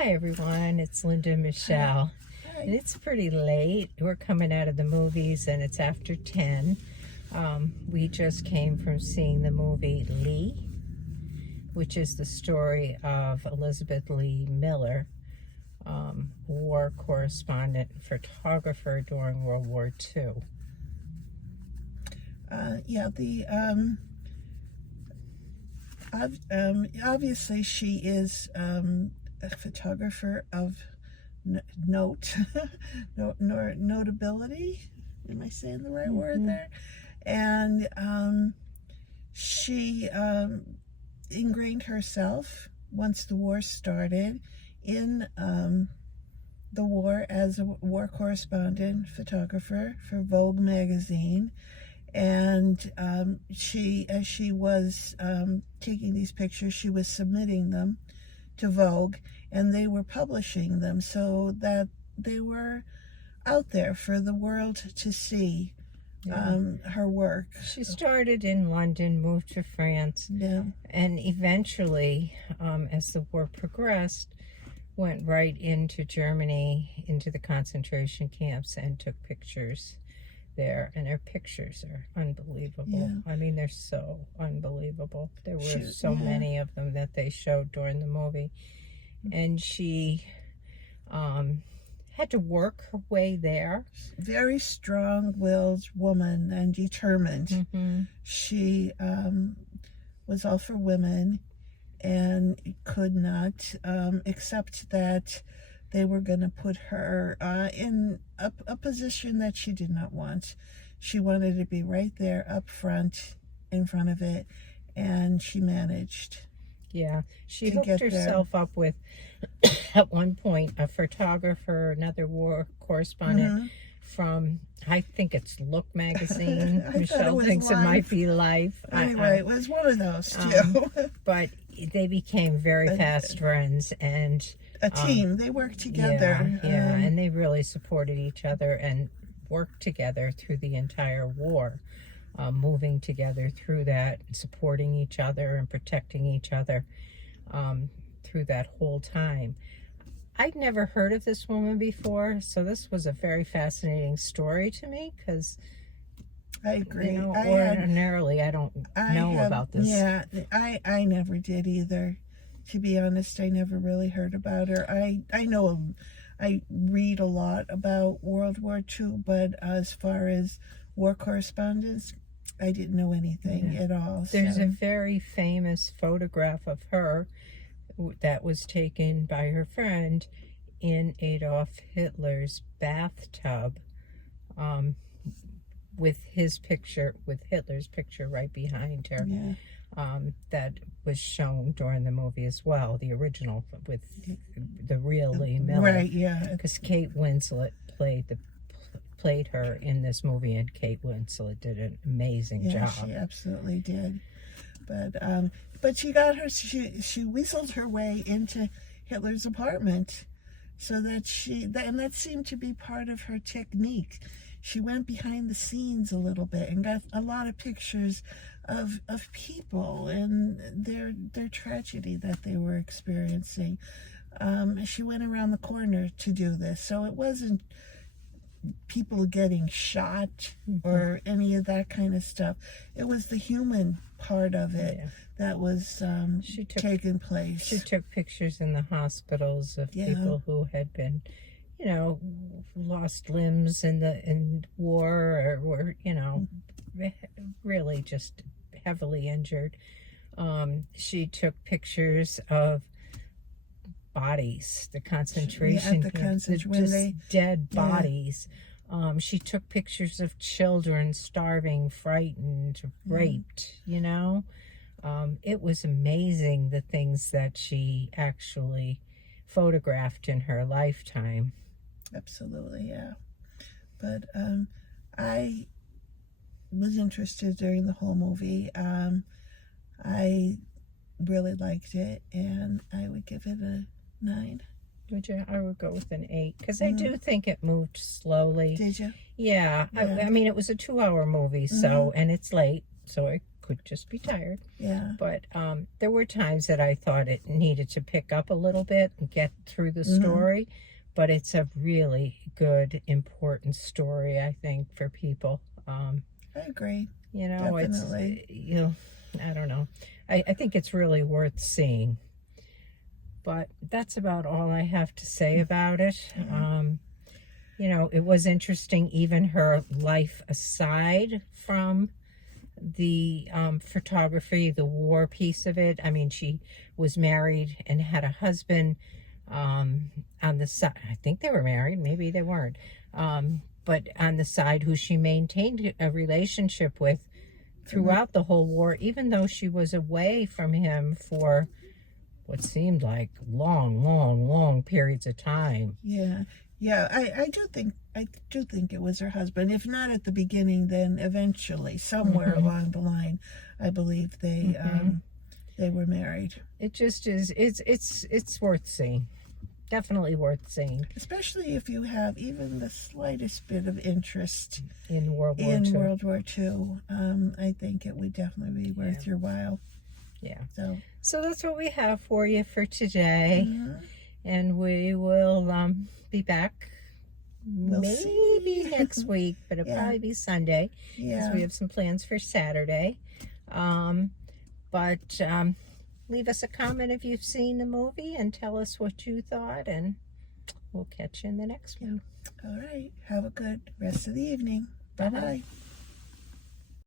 Hi everyone, it's Linda Michelle. Hi. And it's pretty late. We're coming out of the movies and it's after 10. We just came from seeing the movie Lee, which is the story of Elizabeth Lee Miller, war correspondent, photographer during World War II. Obviously she is a photographer of notability. Am I saying the right word there? And she ingrained herself once the war started in the war as a war correspondent photographer for Vogue magazine. And as she was taking these pictures, she was submitting them to Vogue, and they were publishing them so that they were out there for the world to see. Her work. She started in London, moved to France, and eventually, as the war progressed, went right into Germany, into the concentration camps, and took pictures there. And her pictures are unbelievable. I mean, they're so unbelievable. There were so many of them that they showed during the movie. And she had to work her way there. Very strong-willed woman and determined. She was all for women and could not accept that they were going to put her in a position that she did not want. She wanted to be right there up front, in front of it, and she managed. Yeah, she hooked herself up with, at one point, a photographer, another war correspondent from, I think it's Look magazine. Michelle thinks Life. It might be Life. Anyway, it was one of those two. But they became very fast friends and a team. They worked together. Yeah, and they really supported each other and worked together through the entire war. Moving together through that, supporting each other and protecting each other through that whole time. I'd never heard of this woman before, so this was a very fascinating story to me because I agree. Ordinarily, I don't know about this. Yeah, I never did either. To be honest, I never really heard about her. I know, I read a lot about World War II, but as far as war correspondence, I didn't know anything at all. There's a very famous photograph of her that was taken by her friend in Adolf Hitler's bathtub, with his picture, with Hitler's picture right behind her. That was shown during the movie as well, the original with the real Lee Miller. Right, yeah. Because Kate Winslet played her in this movie, and Kate Winslet did an amazing job. She absolutely did. But she got her, she weaseled her way into Hitler's apartment, so that and that seemed to be part of her technique. She went behind the scenes a little bit and got a lot of pictures of people and their tragedy that they were experiencing. She went around the corner to do this, so it wasn't people getting shot or any of that kind of stuff. It was the human part of it that was taking place. She took pictures in the hospitals of people who had been, lost limbs in war, or were, really just heavily injured. She took pictures of bodies, the concentration camps, dead bodies. She took pictures of children starving, frightened, raped, It was amazing the things that she actually photographed in her lifetime. Absolutely, yeah. But I was interested during the whole movie. I really liked it, and I would give it a 9. Would you? I would go with an 8 because I do think it moved slowly. Did you? Yeah. I mean, it was a 2-hour movie, so and it's late, so it could just be tired. Yeah. But there were times that I thought it needed to pick up a little bit and get through the story. But it's a really good, important story, I think, for people. I agree. You know, Definitely. I don't know. I think it's really worth seeing. But that's about all I have to say about it. You know, it was interesting, even her life aside from the photography, the war piece of it. I mean, she was married and had a husband on the side. I think they were married. Maybe they weren't. But on the side, who she maintained a relationship with throughout the whole war, even though she was away from him for what seemed like long periods of time. Yeah. Yeah, I do think it was her husband. If not at the beginning, then eventually, somewhere along the line, I believe they were married. It just is. It's worth seeing. Definitely worth seeing. Especially if you have even the slightest bit of interest in World War II. World War II. I think it would definitely be worth your while. Yeah. So that's what we have for you for today. And we will be back maybe next week, but it'll probably be Sunday because we have some plans for Saturday. But leave us a comment if you've seen the movie and tell us what you thought, and we'll catch you in the next one. All right. Have a good rest of the evening. Bye-bye.